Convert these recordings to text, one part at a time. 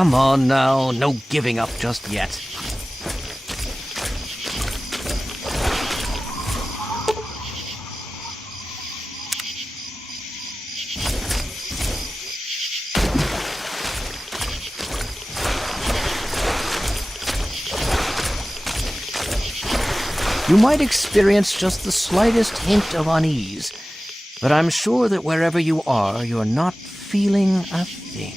come on now. No giving up just yet. You might experience just the slightest hint of unease, but I'm sure that wherever you are, you're not feeling a thing.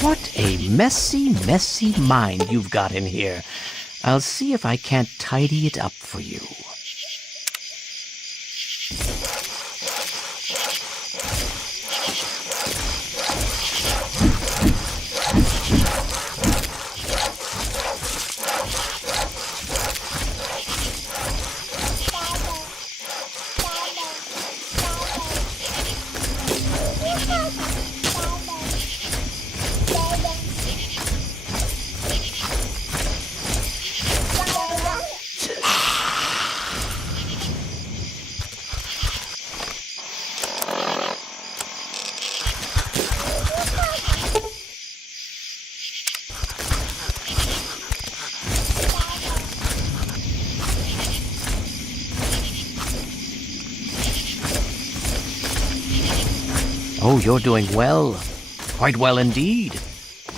What a messy, messy mind you've got in here. I'll see if I can't tidy it up for you. Oh, you're doing well. Quite well indeed.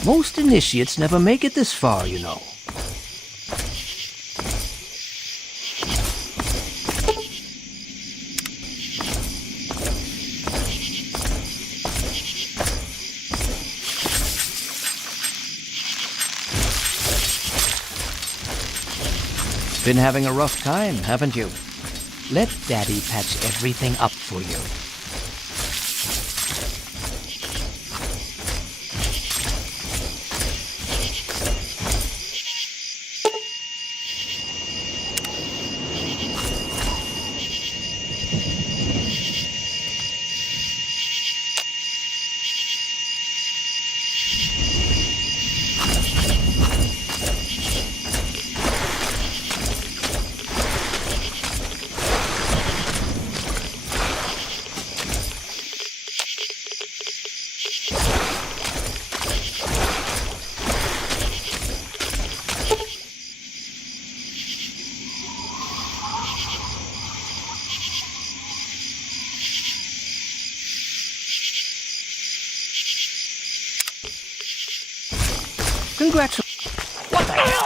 Most initiates never make it this far, you know. Been having a rough time, haven't you? Let Daddy patch everything up for you. Congratulations. What the hell?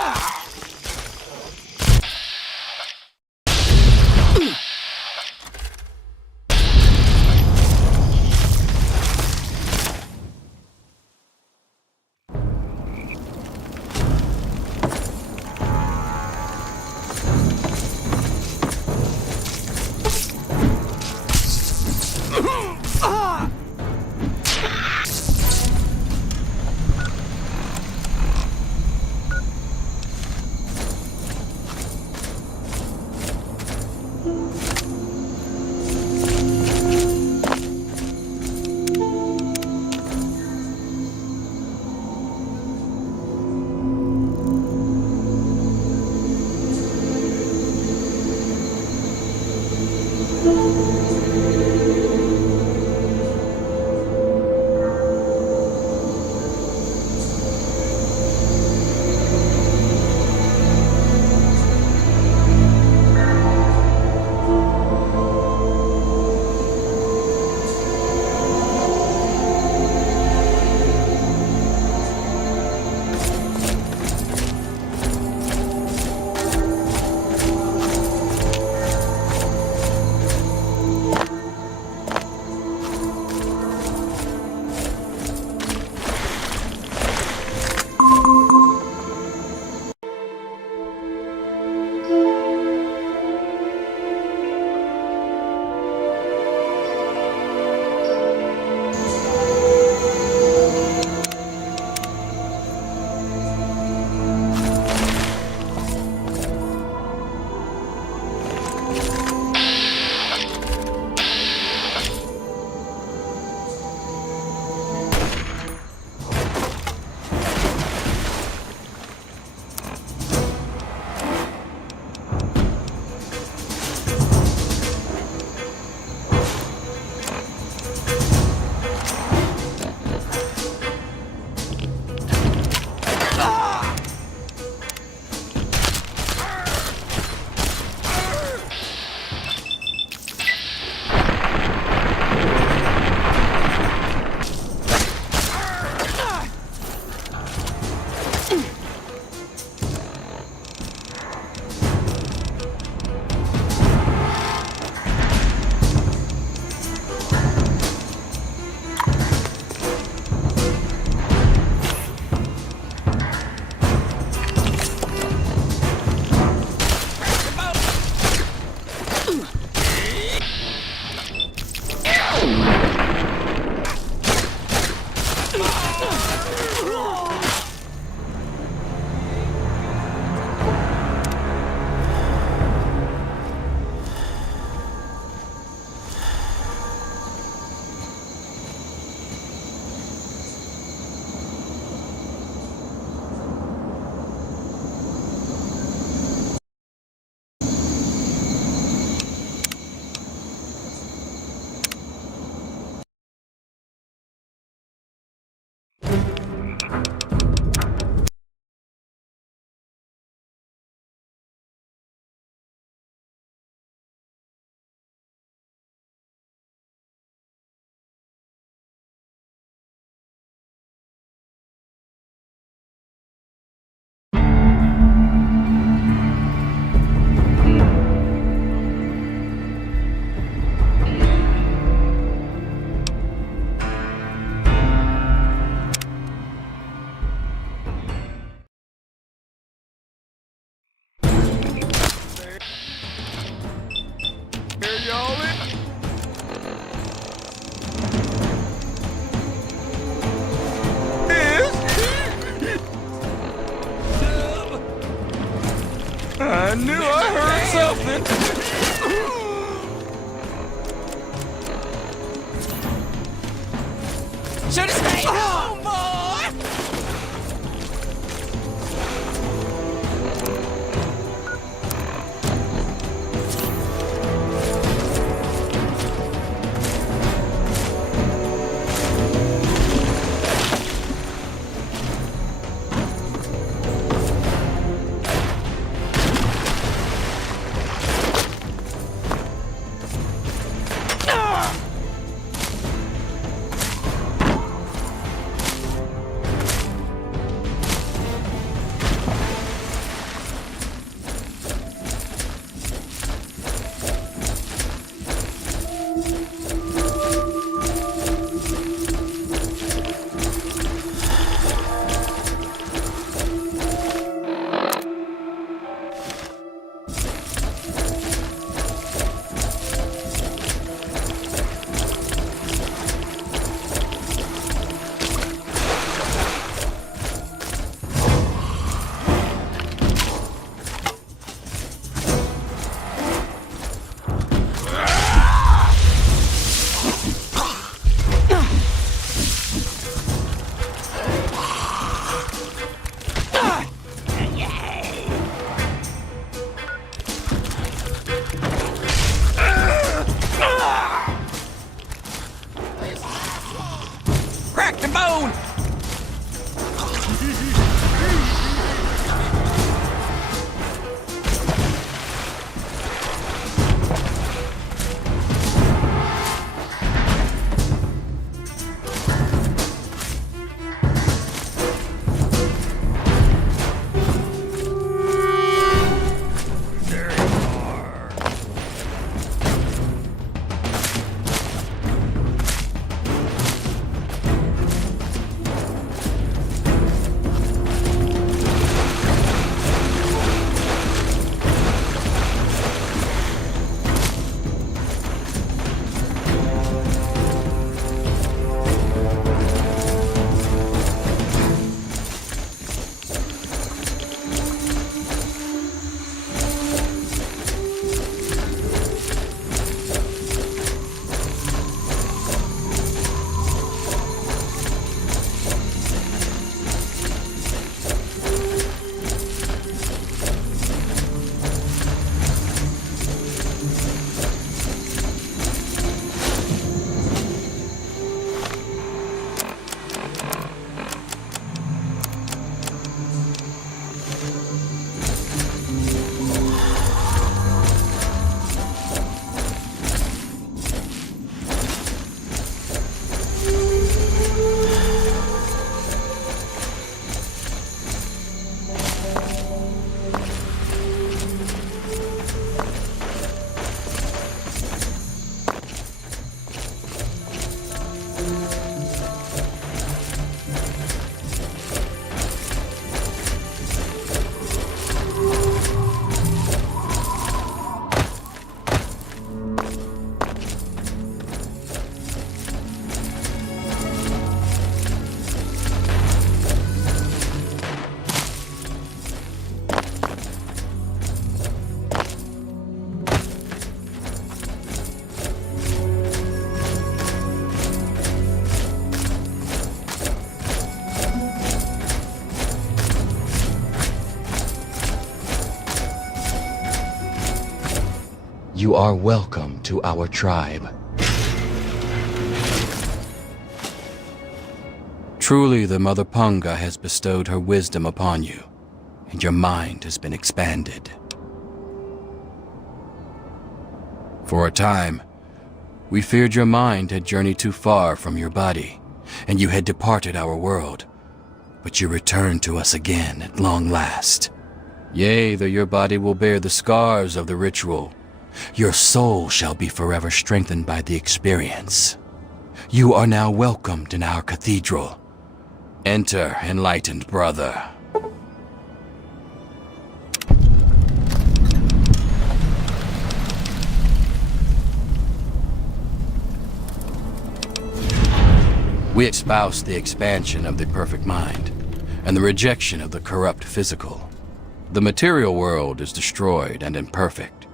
I knew I heard something. Should have stayed home, boy. Crack the bone! You are welcome to our tribe. Truly, the Mother Punga has bestowed her wisdom upon you, and your mind has been expanded. For a time, we feared your mind had journeyed too far from your body, and you had departed our world. But you returned to us again at long last. Yea, though your body will bear the scars of the ritual, your soul shall be forever strengthened by the experience. You are now welcomed in our cathedral. Enter, enlightened brother. We espouse the expansion of the perfect mind and the rejection of the corrupt physical. The material world is destroyed and imperfect.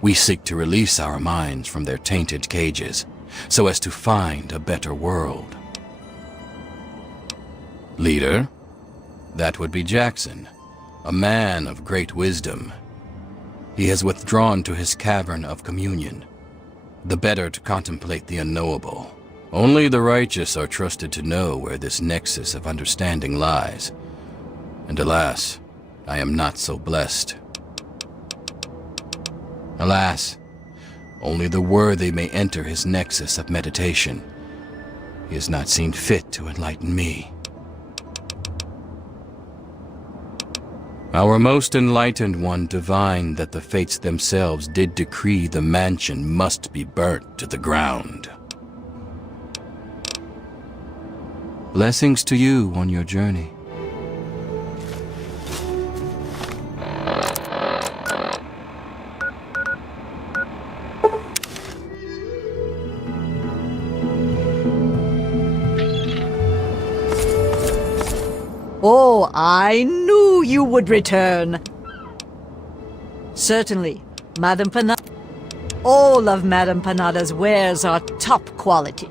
We seek to release our minds from their tainted cages so as to find a better world. Leader? That would be Jackson, a man of great wisdom. He has withdrawn to his cavern of communion, the better to contemplate the unknowable. Only the righteous are trusted to know where this nexus of understanding lies. And alas, I am not so blessed. Alas, only the worthy may enter his nexus of meditation. He has not seen fit to enlighten me. Our most enlightened one divined that the fates themselves did decree the mansion must be burnt to the ground. Blessings to you on your journey. Oh, I knew you would return. Certainly, Madame Panada. All of Madame Panada's wares are top quality.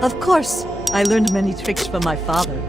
Of course, I learned many tricks from my father.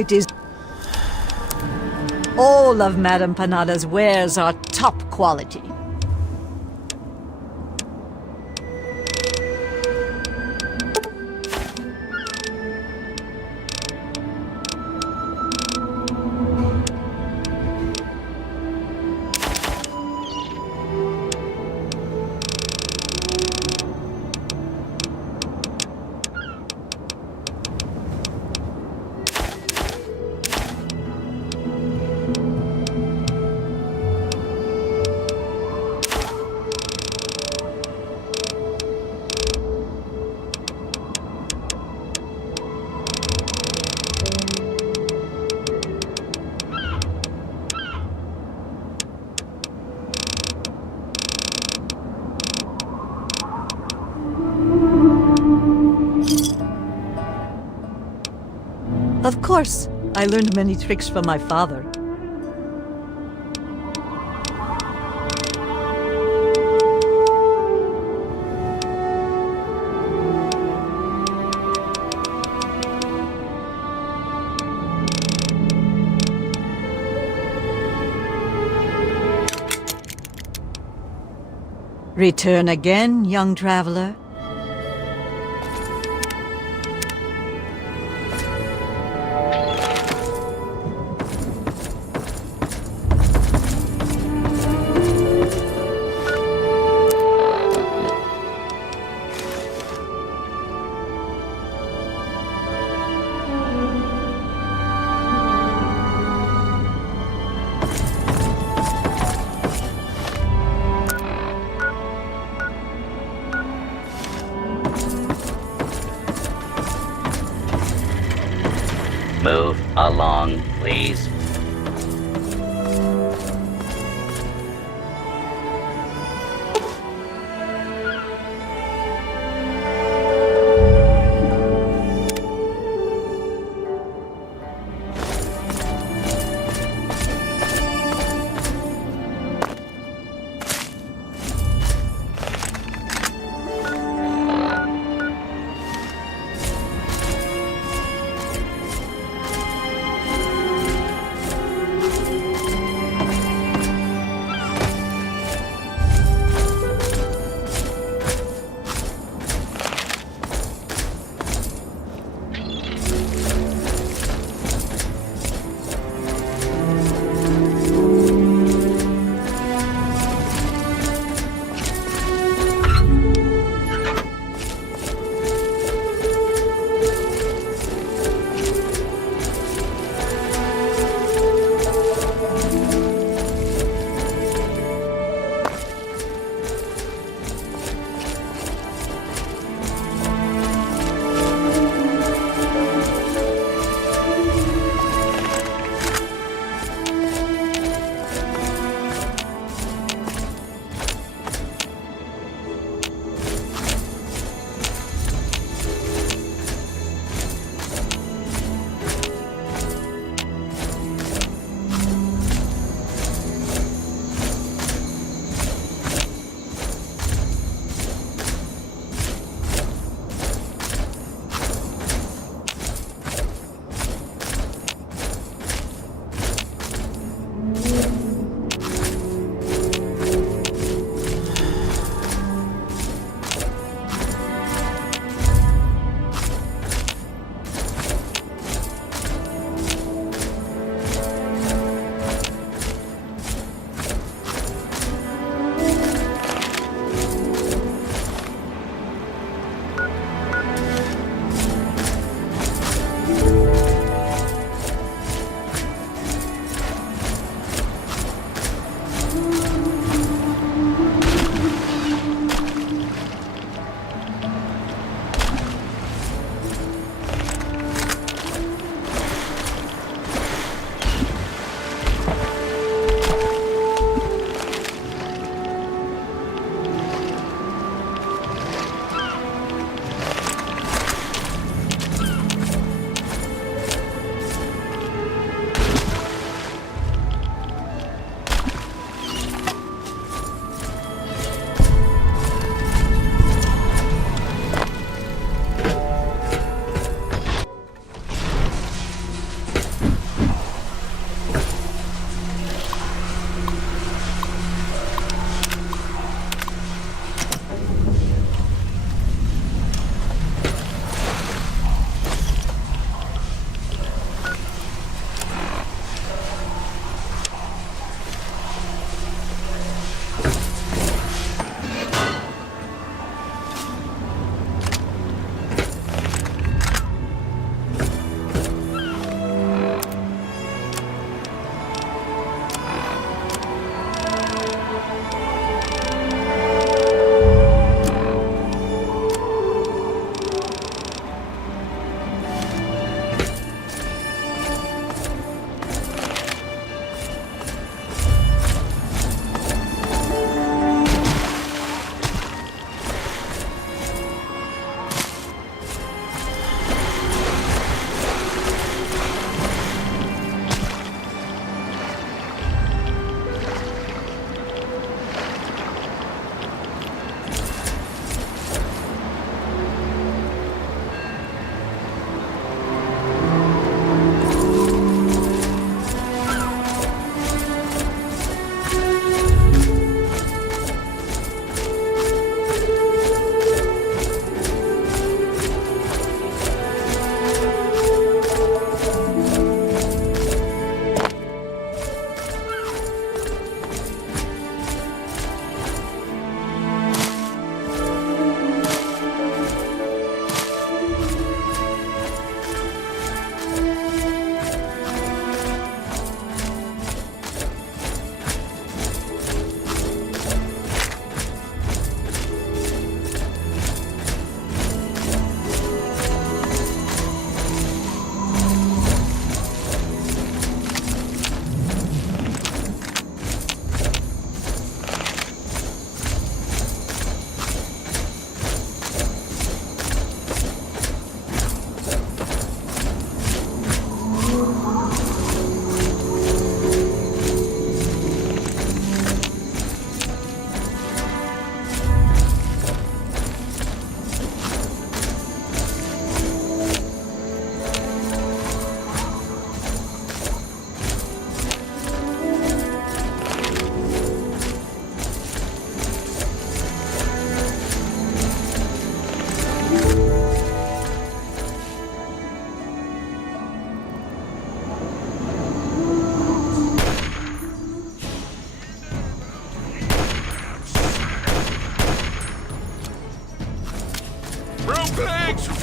it is. All of Madame Panada's wares are top quality. Of course, I learned many tricks from my father. Return again, young traveler. Move along, please.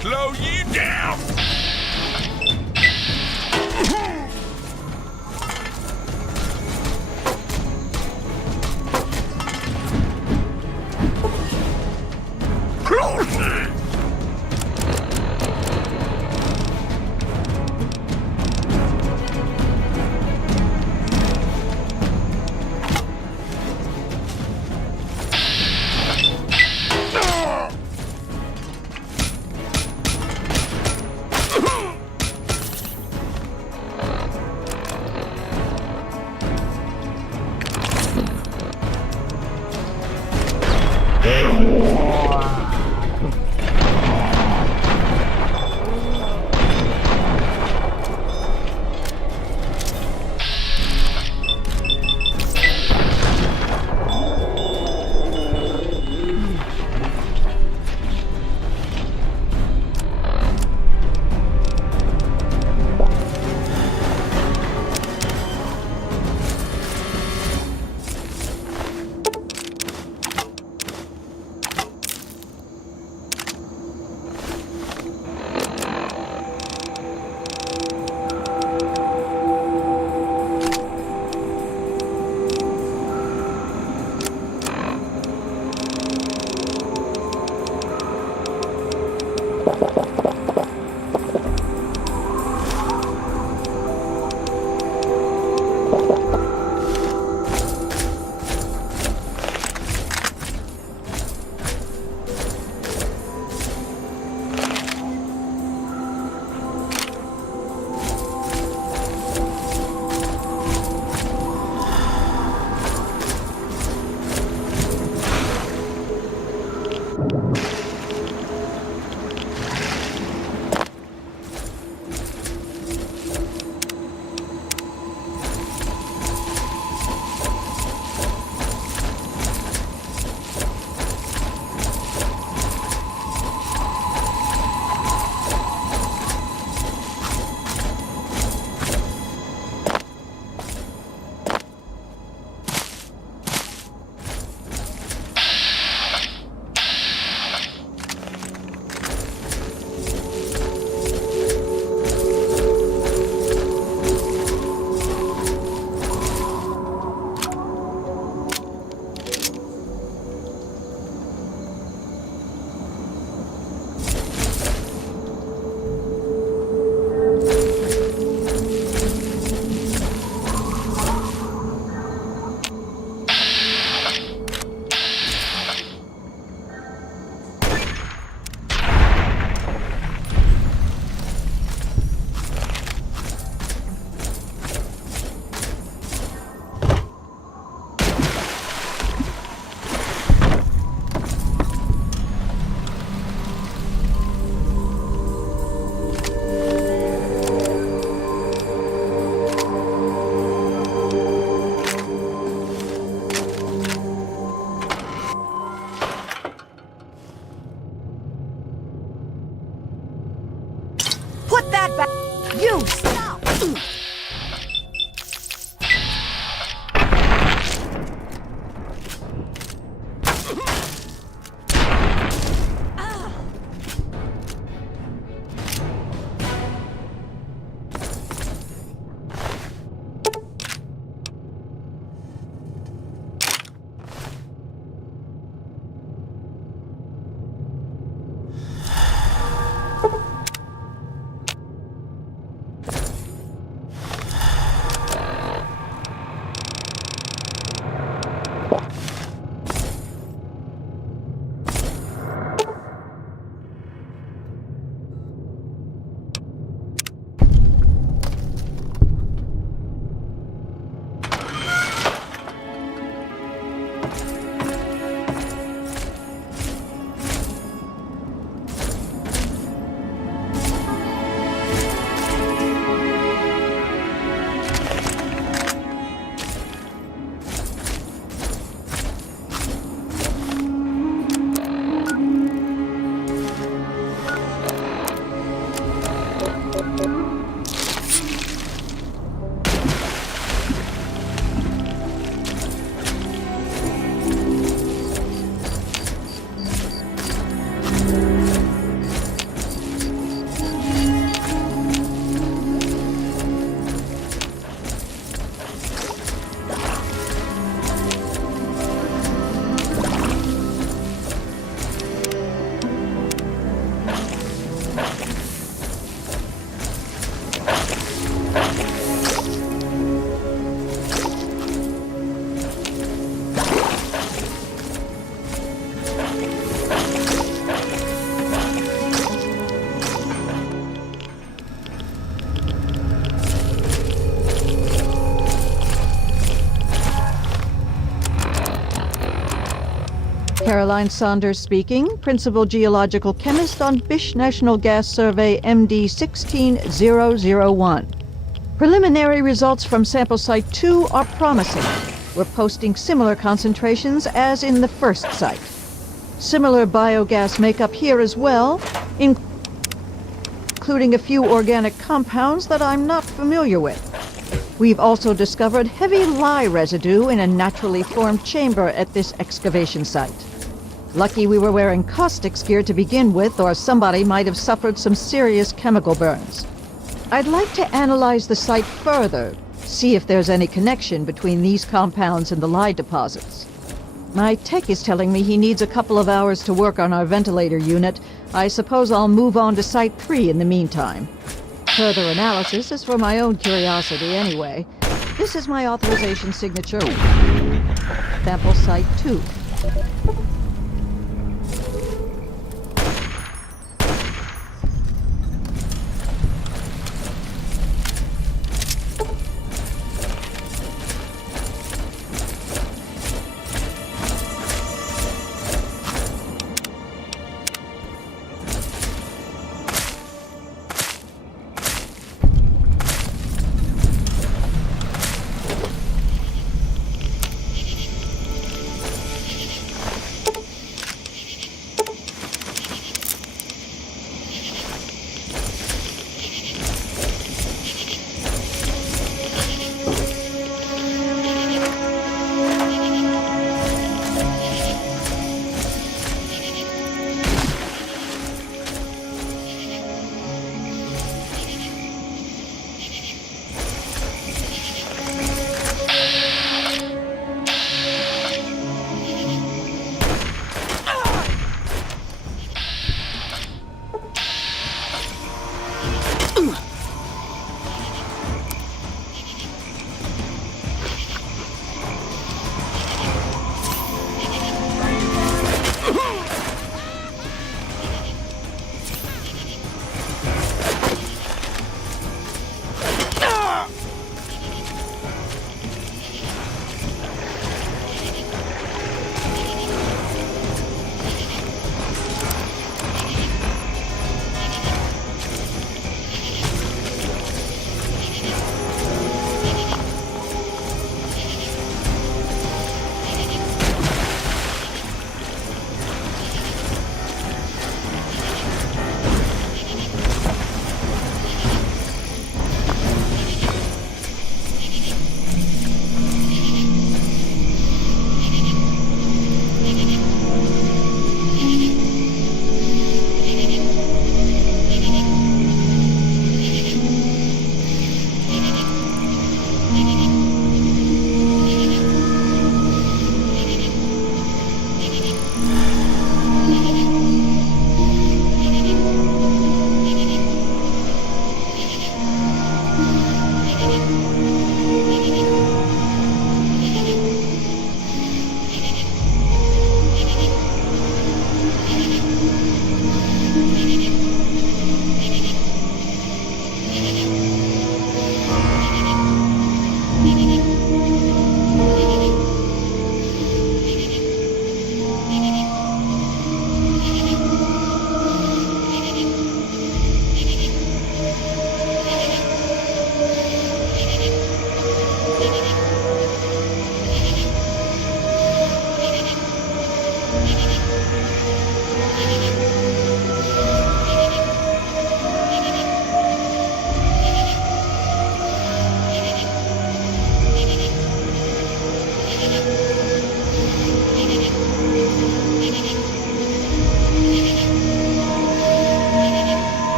slow you down. Caroline Saunders speaking, Principal Geological Chemist on Bish National Gas Survey MD 16001. Preliminary results from sample site 2 are promising. We're posting similar concentrations as in the first site. Similar biogas makeup here as well, including a few organic compounds that I'm not familiar with. We've also discovered heavy lye residue in a naturally formed chamber at this excavation site. Lucky we were wearing caustics gear to begin with, or somebody might have suffered some serious chemical burns. I'd like to analyze the site further, see if there's any connection between these compounds and the lye deposits. My tech is telling me he needs a couple of hours to work on our ventilator unit. I suppose I'll move on to Site 3 in the meantime. Further analysis is for my own curiosity anyway. This is my authorization signature. Sample Site 2.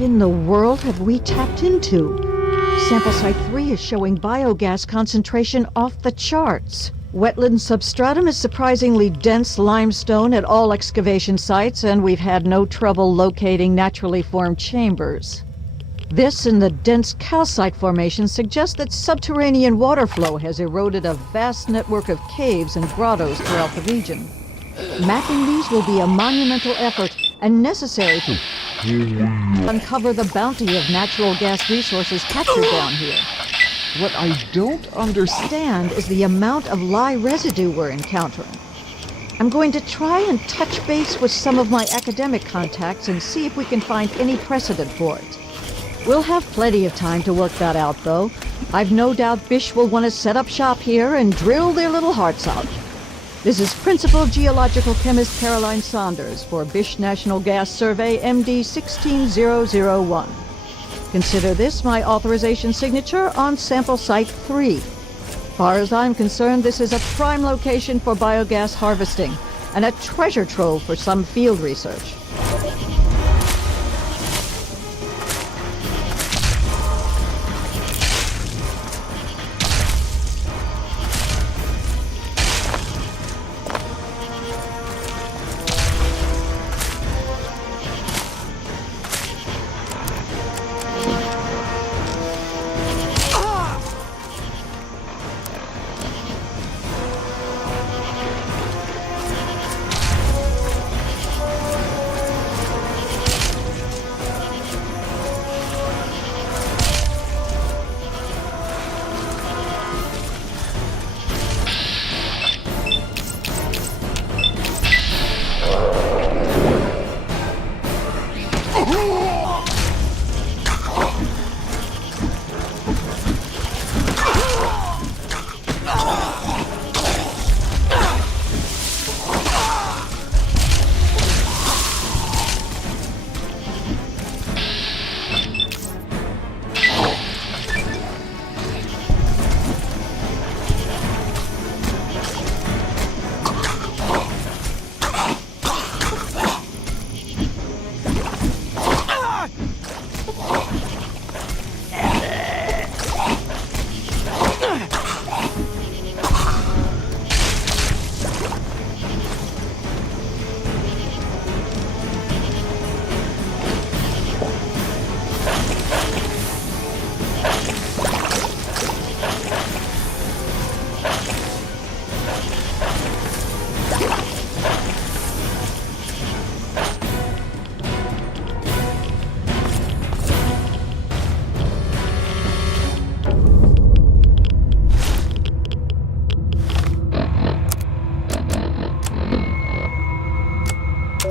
What in the world have we tapped into? Sample Site 3 is showing biogas concentration off the charts. Wetland substratum is surprisingly dense limestone at all excavation sites, and we've had no trouble locating naturally formed chambers. This and the dense calcite formation suggest that subterranean water flow has eroded a vast network of caves and grottos throughout the region. Mapping these will be a monumental effort and necessary to uncover the bounty of natural gas resources captured down here. What I don't understand is the amount of lye residue we're encountering. I'm going to try and touch base with some of my academic contacts and see if we can find any precedent for it. We'll have plenty of time to work that out, though. I've no doubt Bish will want to set up shop here and drill their little hearts out. This is Principal Geological Chemist Caroline Saunders for Bish National Gas Survey MD 16001. Consider this my authorization signature on Sample Site 3. Far as I'm concerned, this is a prime location for biogas harvesting and a treasure trove for some field research.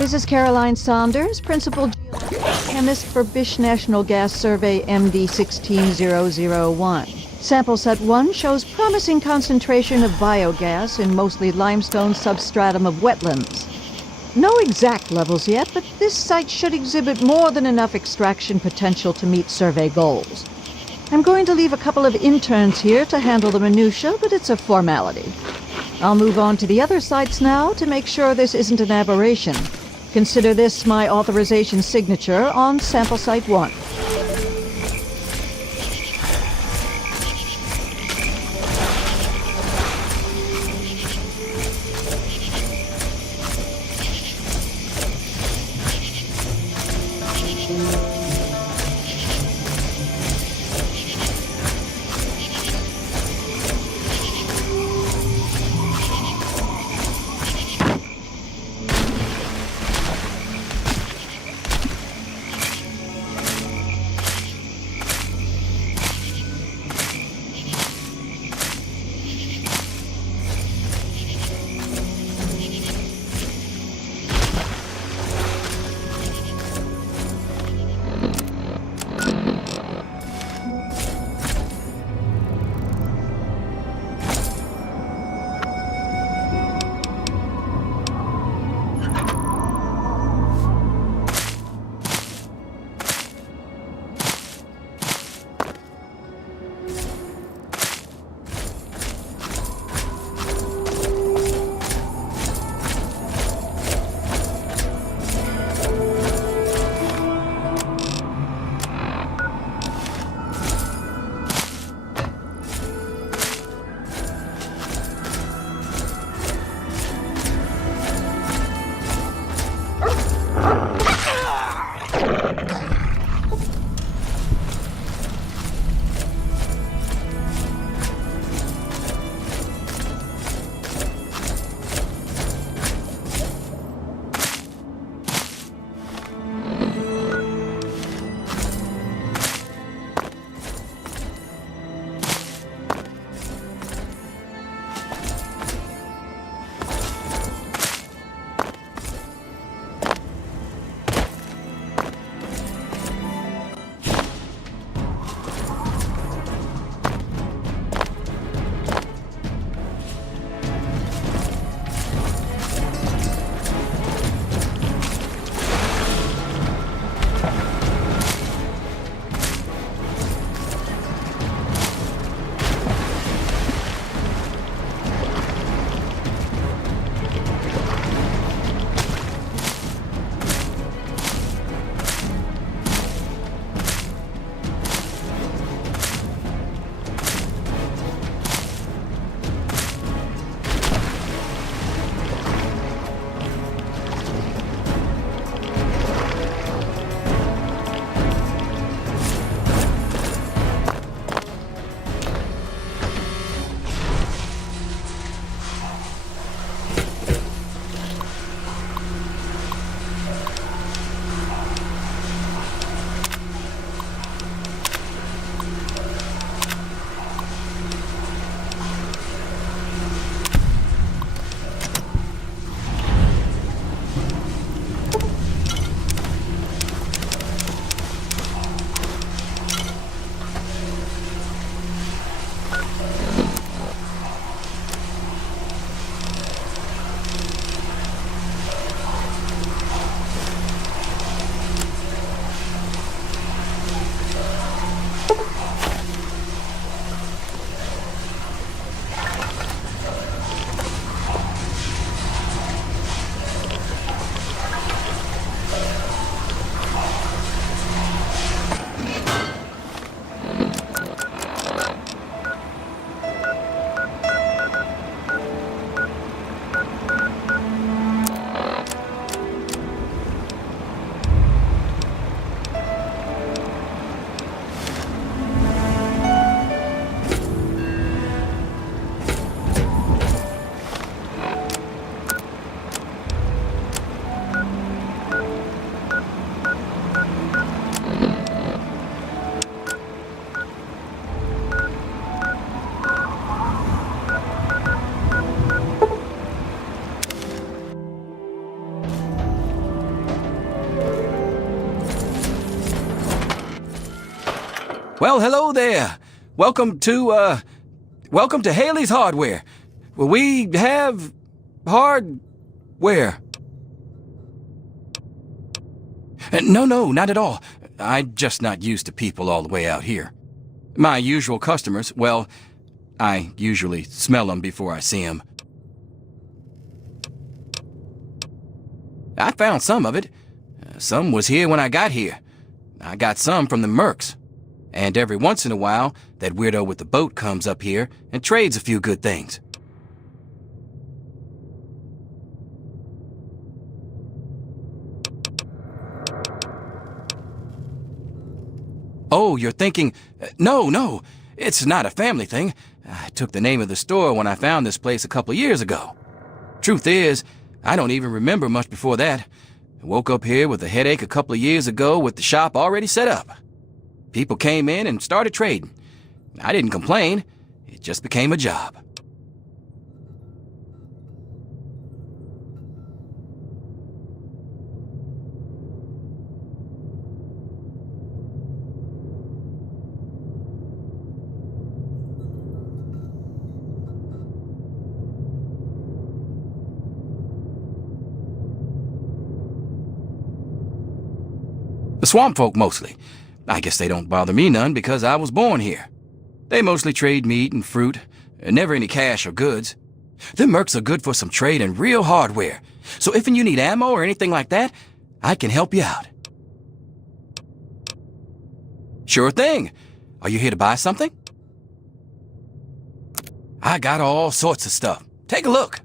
This is Caroline Saunders, Principal Chemist for Bish National Gas Survey MD 16001. Sample set 1 shows promising concentration of biogas in mostly limestone substratum of wetlands. No exact levels yet, but this site should exhibit more than enough extraction potential to meet survey goals. I'm going to leave a couple of interns here to handle the minutiae, but it's a formality. I'll move on to the other sites now to make sure this isn't an aberration. Consider this my authorization signature on sample site 1. Well, hello there. Welcome to Haley's Hardware. Well, we have hardware. No, not at all. I'm just not used to people all the way out here. My usual customers, well, I usually smell them before I see them. I found some of it. Some was here when I got here. I got some from the Mercs. And every once in a while, that weirdo with the boat comes up here and trades a few good things. Oh, you're thinking, no, it's not a family thing. I took the name of the store when I found this place a couple years ago. Truth is, I don't even remember much before that. I woke up here with a headache a couple of years ago with the shop already set up. People came in and started trading. I didn't complain. It just became a job. The swamp folk mostly. I guess they don't bother me none because I was born here. They mostly trade meat and fruit, never any cash or goods. Them Mercs are good for some trade and real hardware. So if you need ammo or anything like that, I can help you out. Sure thing. Are you here to buy something? I got all sorts of stuff. Take a look.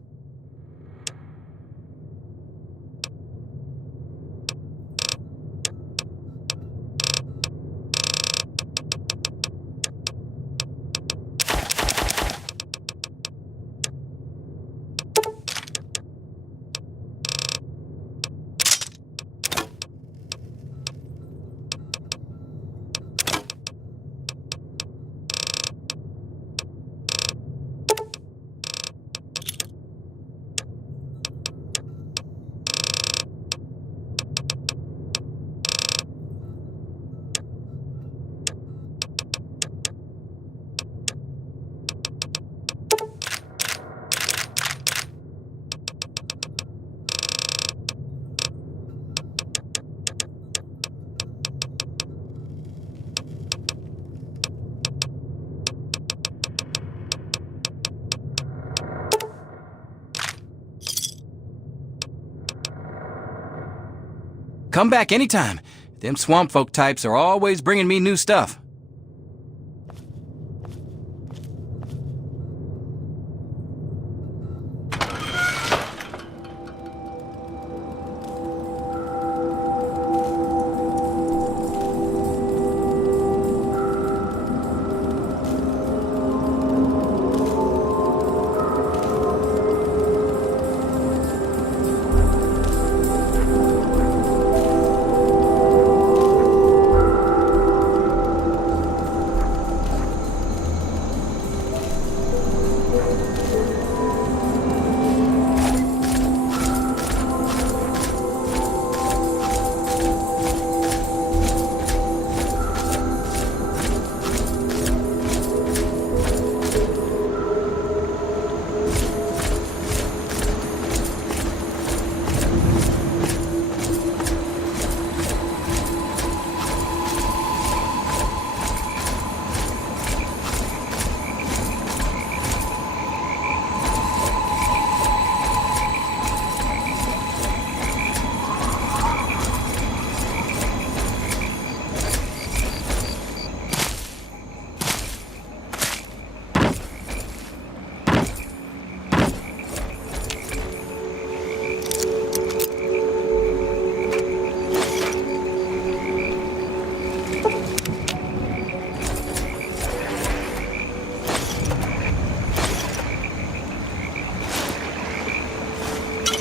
Come back anytime. Them swamp folk types are always bringing me new stuff.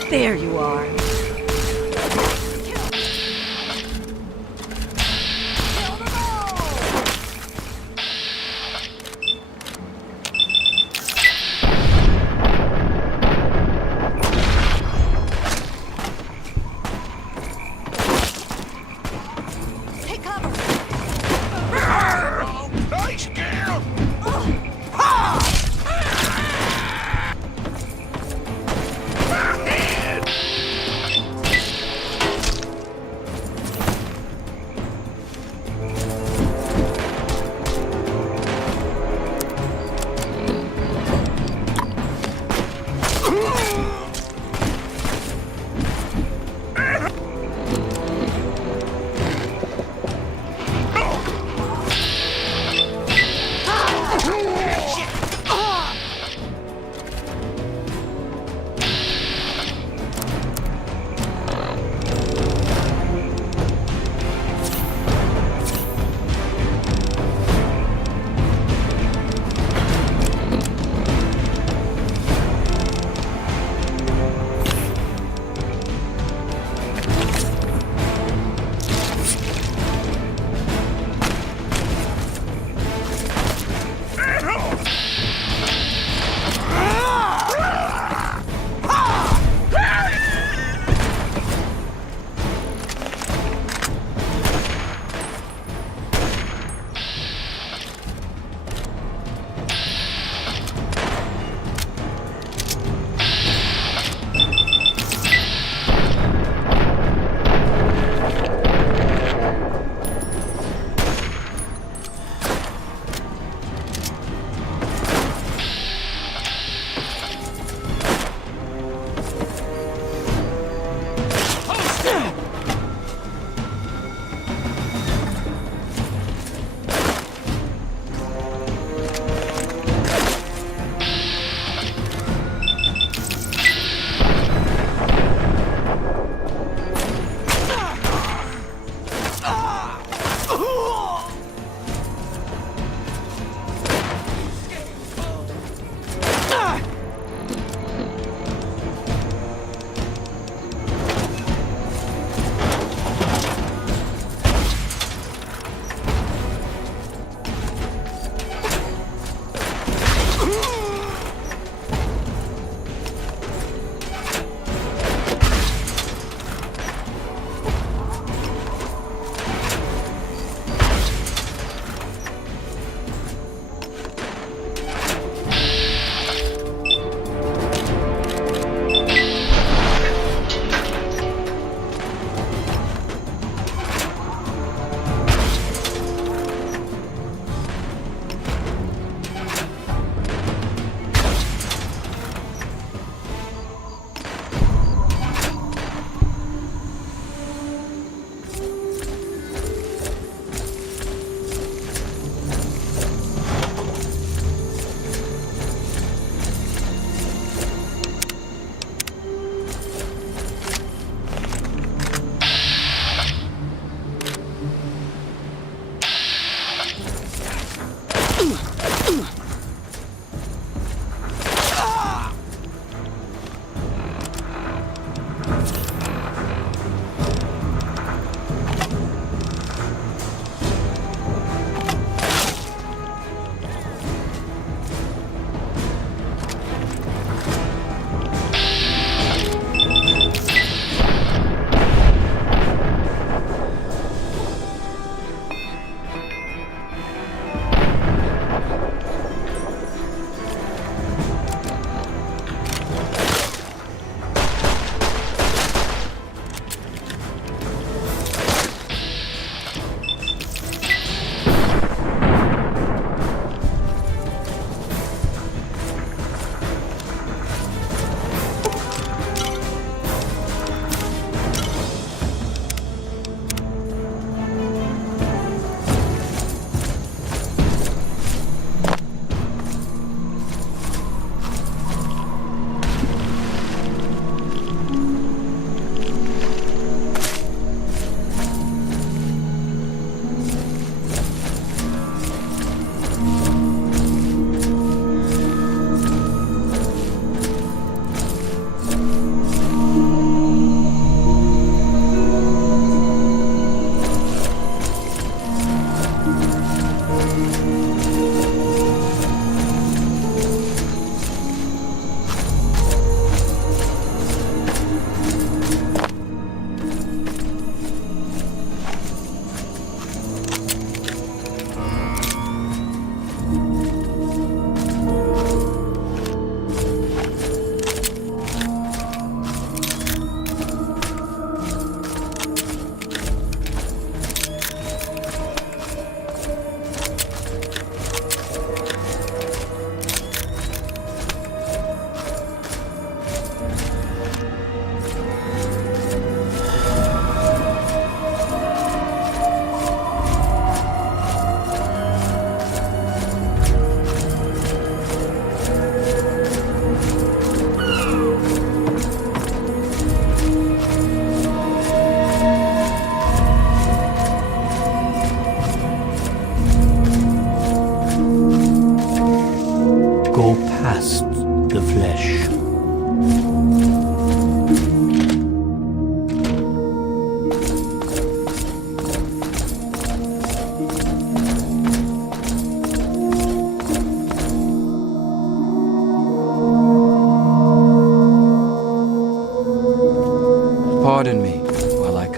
There you are. Take cover!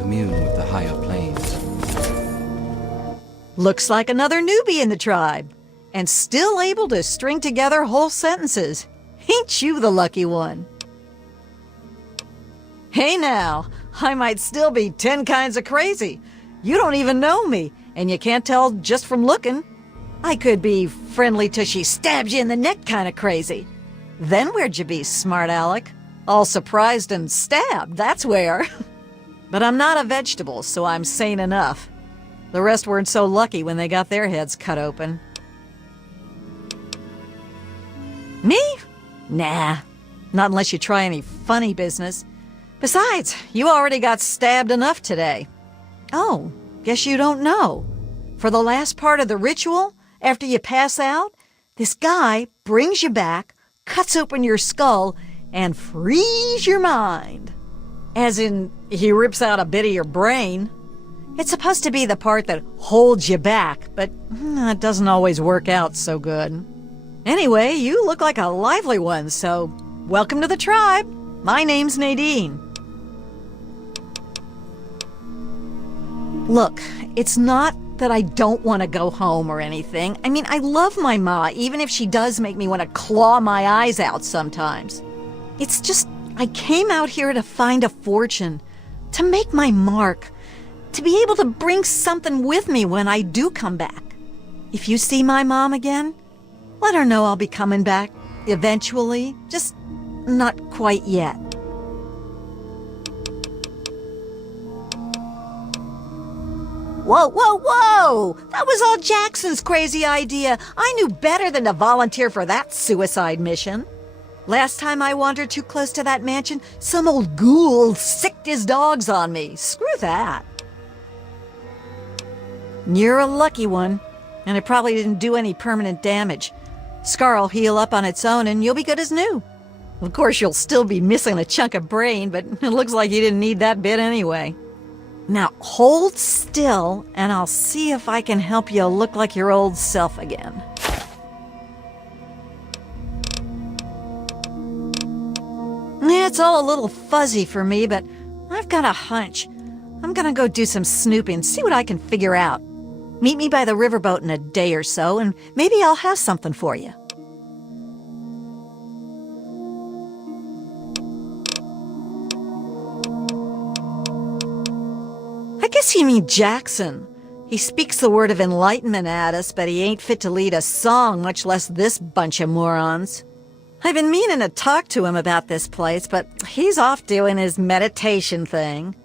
commune with the higher planes. Looks like another newbie in the tribe, and still able to string together whole sentences. Ain't you the lucky one? Hey now, I might still be 10 kinds of crazy. You don't even know me, and you can't tell just from looking. I could be friendly till she stabs you in the neck kind of crazy. Then where'd you be, smart Alec? All surprised and stabbed, that's where. But I'm not a vegetable, so I'm sane enough. The rest weren't so lucky when they got their heads cut open. Me? Nah, not unless you try any funny business. Besides, you already got stabbed enough today. Oh, guess you don't know. For the last part of the ritual, after you pass out, this guy brings you back, cuts open your skull, and frees your mind. As in, he rips out a bit of your brain. It's supposed to be the part that holds you back, but it doesn't always work out so good. Anyway, you look like a lively one, so welcome to the tribe. My name's Nadine. Look, it's not that I don't want to go home or anything. I mean, I love my ma, even if she does make me want to claw my eyes out sometimes. It's just, I came out here to find a fortune, to make my mark, to be able to bring something with me when I do come back. If you see my mom again, let her know I'll be coming back eventually, just not quite yet. Whoa, whoa, whoa! That was all Jackson's crazy idea. I knew better than to volunteer for that suicide mission. Last time I wandered too close to that mansion, some old ghoul sicked his dogs on me. Screw that. You're a lucky one, and it probably didn't do any permanent damage. Scar'll heal up on its own, and you'll be good as new. Of course, you'll still be missing a chunk of brain, but it looks like you didn't need that bit anyway. Now, hold still, and I'll see if I can help you look like your old self again. It's all a little fuzzy for me, but I've got a hunch. I'm gonna go do some snooping, see what I can figure out. Meet me by the riverboat in a day or so, and maybe I'll have something for you. I guess you mean Jackson. He speaks the word of enlightenment at us, but he ain't fit to lead a song, much less this bunch of morons. I've been meaning to talk to him about this place, but he's off doing his meditation thing.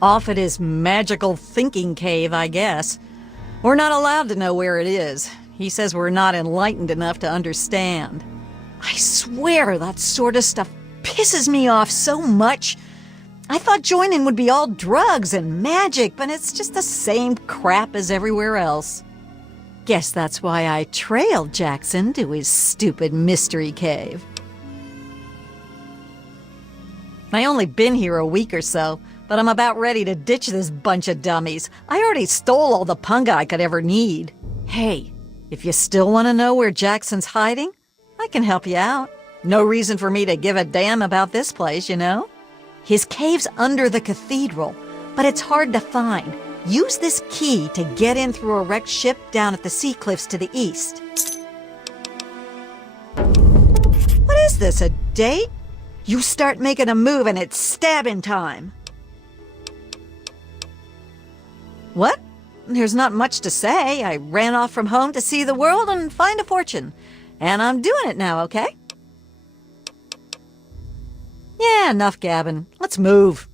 Off at his magical thinking cave, I guess. We're not allowed to know where it is. He says we're not enlightened enough to understand. I swear that sort of stuff pisses me off so much. I thought joining would be all drugs and magic, but it's just the same crap as everywhere else. Guess that's why I trailed Jackson to his stupid mystery cave. I only been here a week or so, but I'm about ready to ditch this bunch of dummies. I already stole all the punga I could ever need. Hey, if you still want to know where Jackson's hiding, I can help you out. No reason for me to give a damn about this place, you know? His cave's under the cathedral, but it's hard to find. Use this key to get in through a wrecked ship down at the sea cliffs to the east. What is this, a date? You start making a move and it's stabbing time. What? There's not much to say. I ran off from home to see the world and find a fortune. And I'm doing it now, okay? Yeah, enough gabbing. Let's move.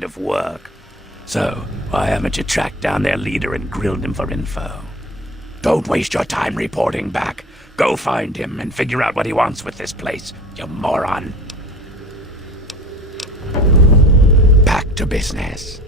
kind of work. So, why haven't you tracked down their leader and grilled him for info? Don't waste your time reporting back. Go find him and figure out what he wants with this place, you moron. Back to business.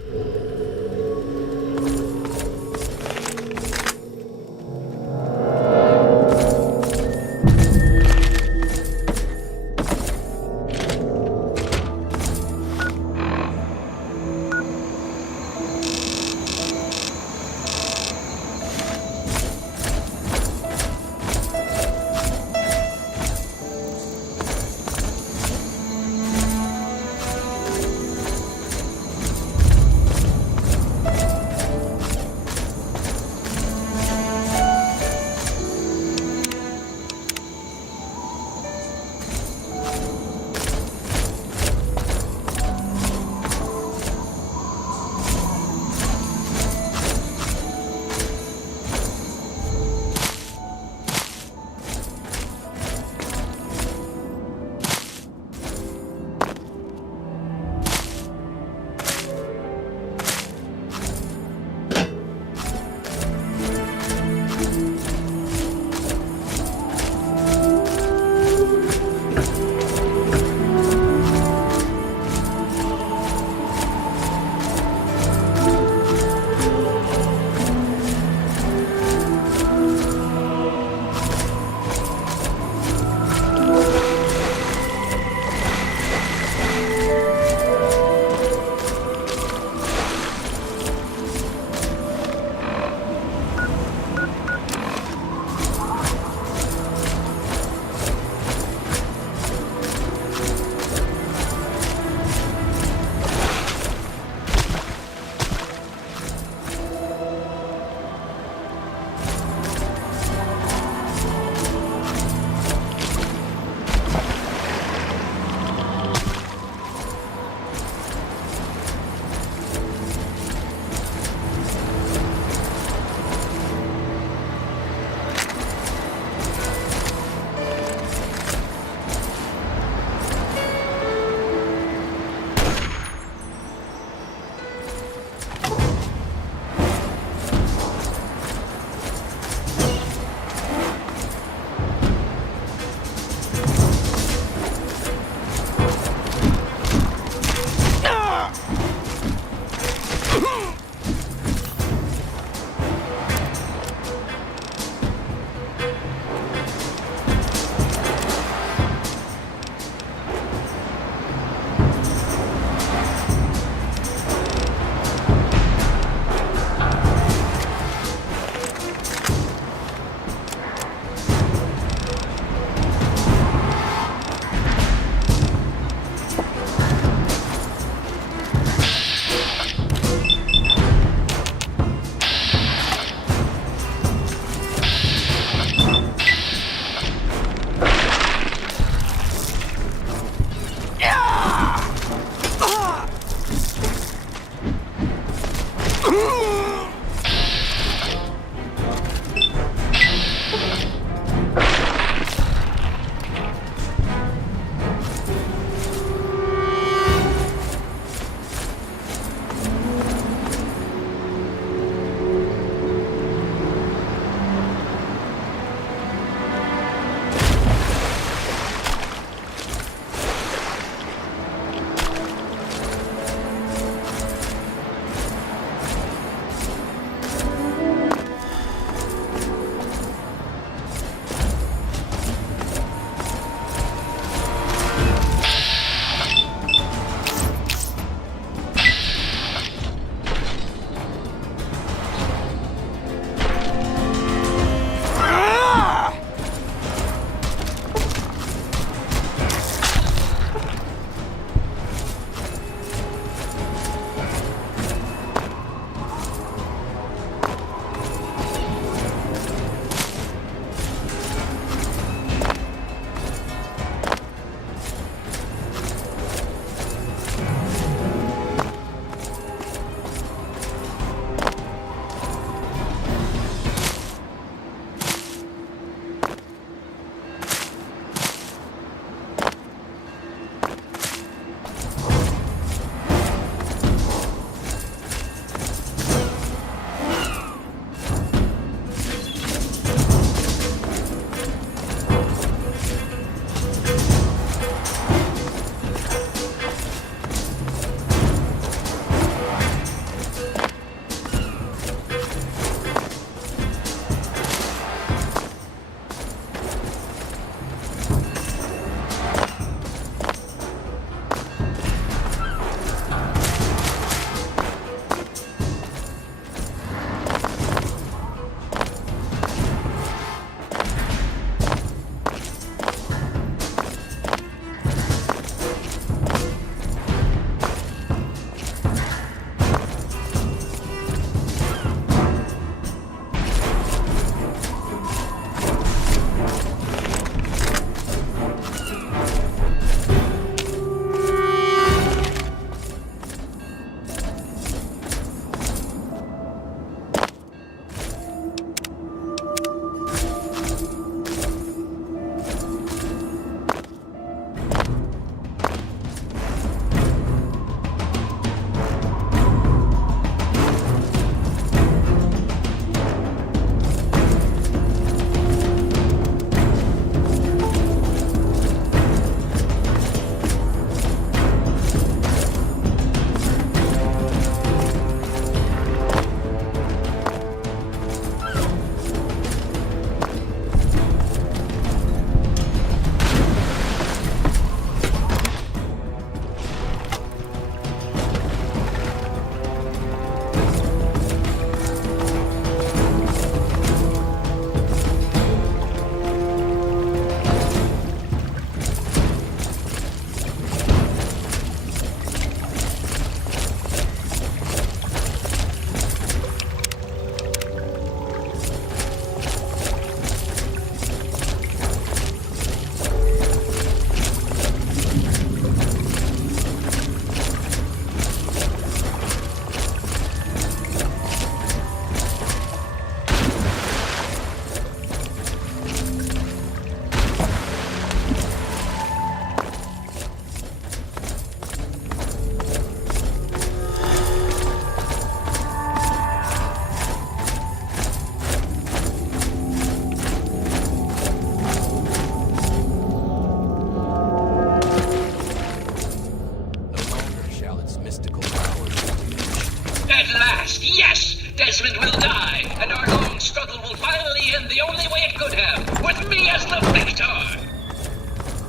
Desmond will die, and our long struggle will finally end the only way it could have, with me as the victor!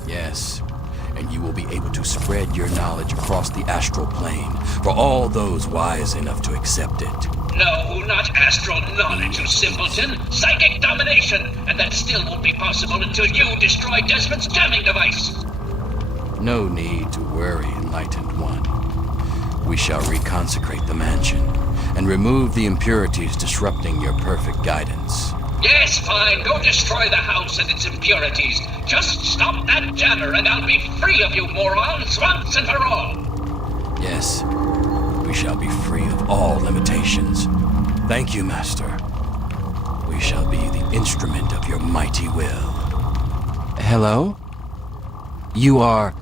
Yes, and you will be able to spread your knowledge across the astral plane for all those wise enough to accept it. No, not astral knowledge, you simpleton. Psychic domination, and that still won't be possible until you destroy Desmond's jamming device. No need to worry, Enlightened One. We shall reconsecrate the mansion and remove the impurities disrupting your perfect guidance. Yes, fine. Go destroy the house and its impurities. Just stop that jammer and I'll be free of you morons once and for all. Yes, we shall be free of all limitations. Thank you, Master. We shall be the instrument of your mighty will. Hello? You are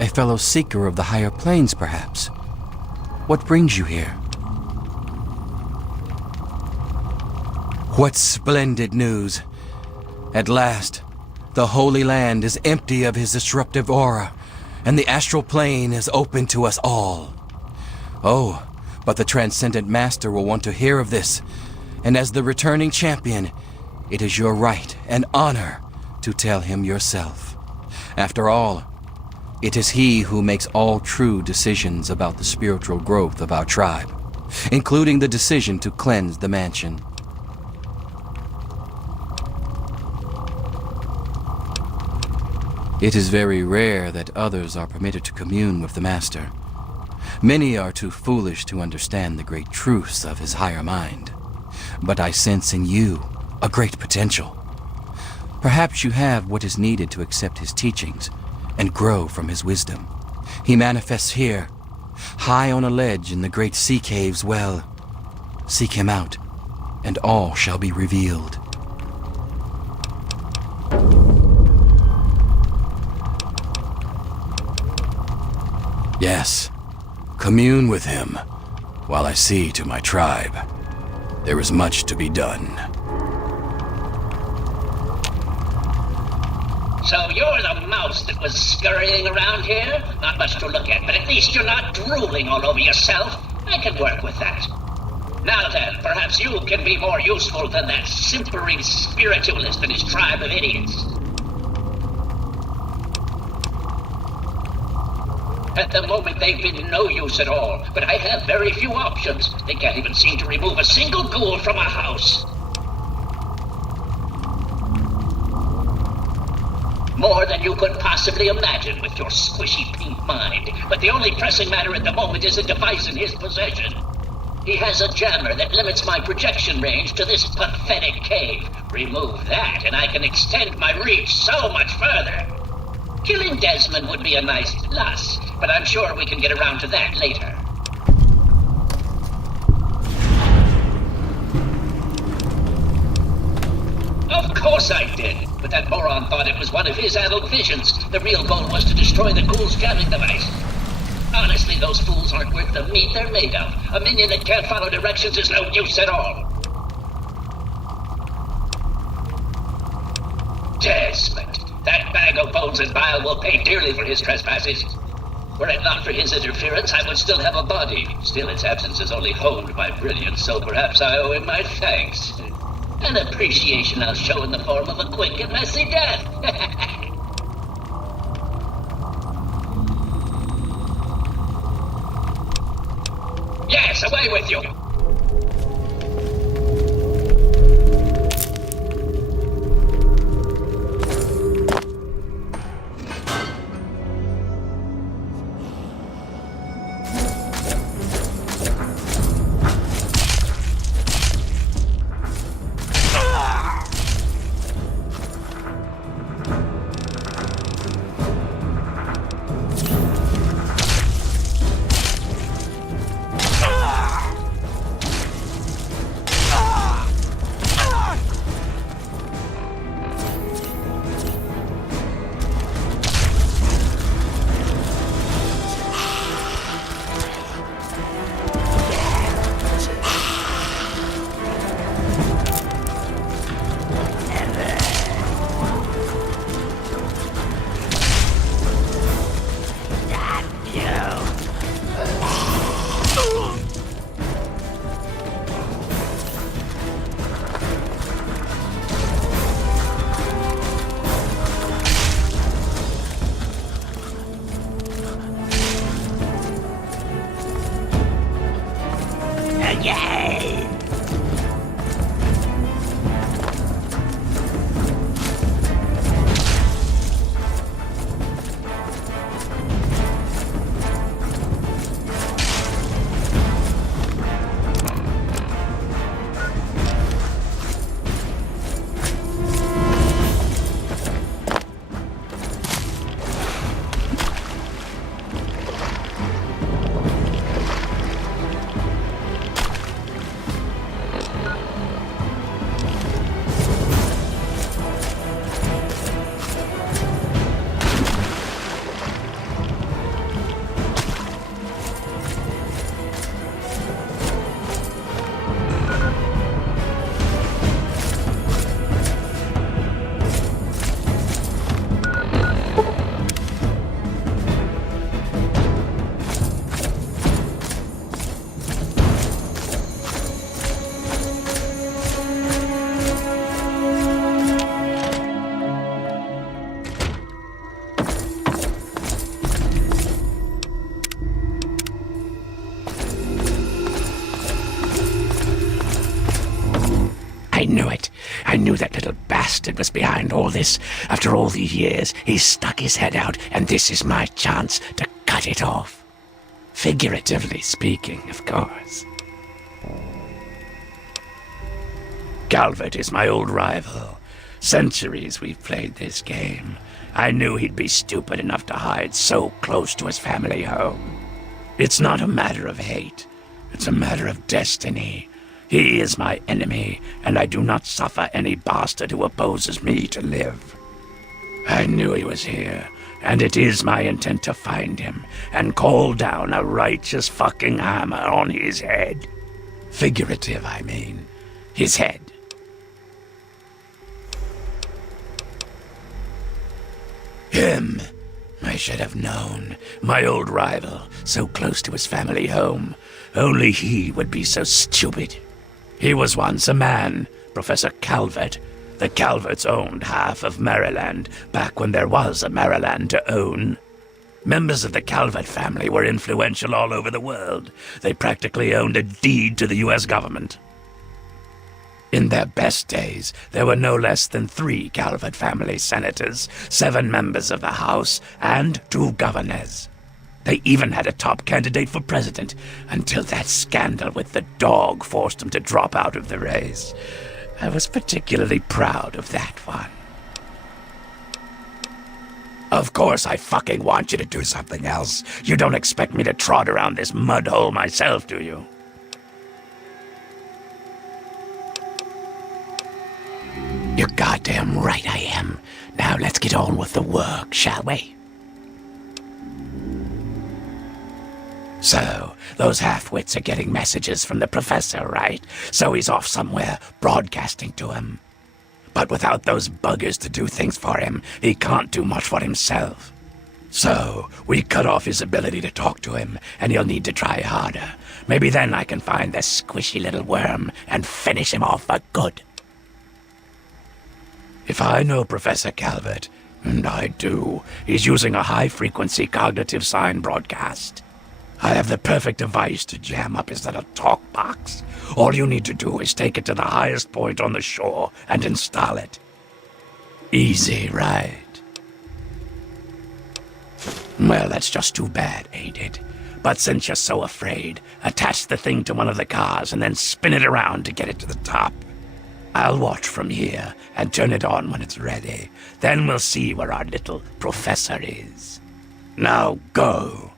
a fellow seeker of the higher planes, perhaps? What brings you here? What splendid news! At last, the Holy Land is empty of his disruptive aura, and the astral plane is open to us all. Oh, but the Transcendent Master will want to hear of this, and as the returning champion, it is your right and honor to tell him yourself. After all, it is he who makes all true decisions about the spiritual growth of our tribe, including the decision to cleanse the mansion. It is very rare that others are permitted to commune with the Master. Many are too foolish to understand the great truths of his higher mind. But I sense in you a great potential. Perhaps you have what is needed to accept his teachings and grow from his wisdom. He manifests here, high on a ledge in the great sea caves. Well, seek him out, and all shall be revealed. Yes, commune with him, while I see to my tribe. There is much to be done. So you're the mouse that was scurrying around here? Not much to look at, but at least you're not drooling all over yourself. I can work with that. Now then, perhaps you can be more useful than that simpering spiritualist and his tribe of idiots. At the moment, they've been no use at all, but I have very few options. They can't even seem to remove a single ghoul from a house. More than you could possibly imagine with your squishy pink mind. But the only pressing matter at the moment is a device in his possession. He has a jammer that limits my projection range to this pathetic cave. Remove that, and I can extend my reach so much further. Killing Desmond would be a nice plus, but I'm sure we can get around to that later. Of course I did, but that moron thought it was one of his adult visions. The real goal was to destroy the ghoul's jamming device. Honestly, those fools aren't worth the meat they're made of. A minion that can't follow directions is no use at all. Desmond. That bag of bones and bile will pay dearly for his trespasses. Were it not for his interference, I would still have a body. Still, its absence has only honed my brilliance, so perhaps I owe him my thanks. An appreciation I'll show in the form of a quick and messy death. Yes, away with you! I knew it. I knew that little bastard was behind all this. After all these years, he's stuck his head out, and this is my chance to cut it off. Figuratively speaking, of course. Calvert is my old rival. Centuries we've played this game. I knew he'd be stupid enough to hide so close to his family home. It's not a matter of hate. It's a matter of destiny. He is my enemy, and I do not suffer any bastard who opposes me to live. I knew he was here, and it is my intent to find him and call down a righteous fucking hammer on his head. Figurative, I mean. His head. Him. I should have known. My old rival, so close to his family home. Only he would be so stupid. He was once a man, Professor Calvert. The Calverts owned half of Maryland, back when there was a Maryland to own. Members of the Calvert family were influential all over the world. They practically owned a deed to the U.S. government. In their best days, there were no less than 3 Calvert family senators, 7 members of the House, and 2 governors. They even had a top candidate for president, until that scandal with the dog forced them to drop out of the race. I was particularly proud of that one. Of course I fucking want you to do something else. You don't expect me to trot around this mud hole myself, do you? You're goddamn right I am. Now let's get on with the work, shall we? So, those half-wits are getting messages from the professor, right? So he's off somewhere, broadcasting to him. But without those buggers to do things for him, he can't do much for himself. So, we cut off his ability to talk to him, and he'll need to try harder. Maybe then I can find the squishy little worm and finish him off for good. If I know Professor Calvert, and I do, he's using a high-frequency cognitive sign broadcast. I have the perfect device to jam up his little talk box. All you need to do is take it to the highest point on the shore and install it. Easy, right? Well, that's just too bad, ain't it? But since you're so afraid, attach the thing to one of the cars and then spin it around to get it to the top. I'll watch from here and turn it on when it's ready. Then we'll see where our little professor is. Now go.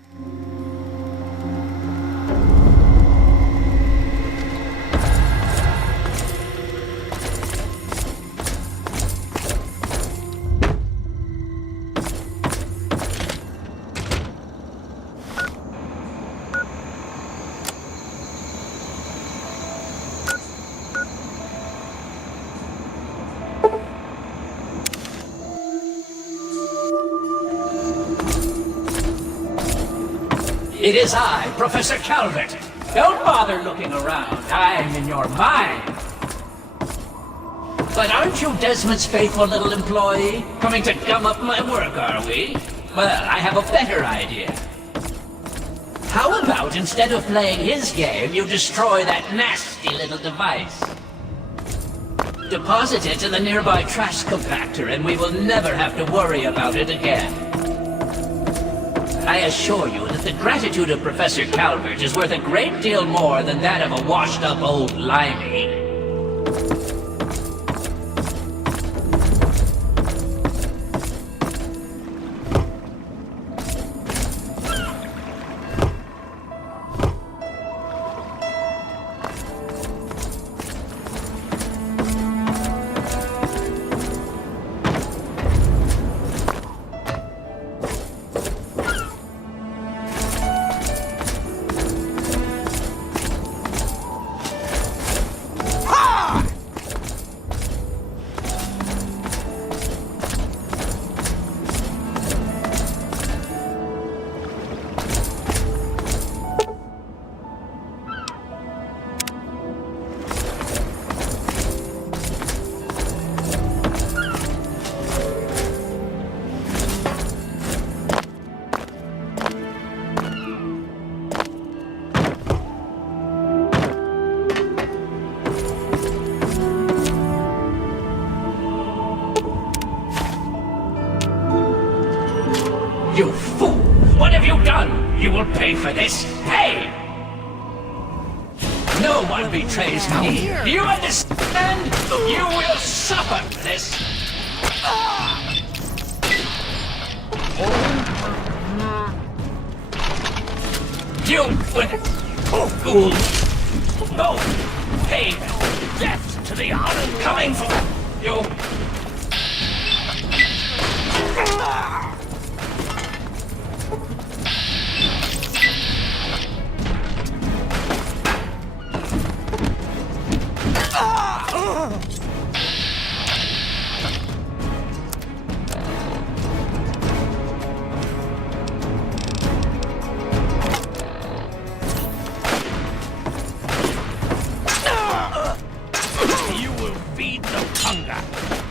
It is I, Professor Calvert. Don't bother looking around. I'm in your mind. But aren't you Desmond's faithful little employee? Coming to gum up my work, are we? Well, I have a better idea. How about instead of playing his game, you destroy that nasty little device? Deposit it in the nearby trash compactor and we will never have to worry about it again. I assure you that the gratitude of Professor Calvert is worth a great deal more than that of a washed-up old limey. will pay for this. Pay! No one betrays me. Do you understand? You will suffer for this. You will fool. No pain. Death to the oncoming for you. You will feed the hunger.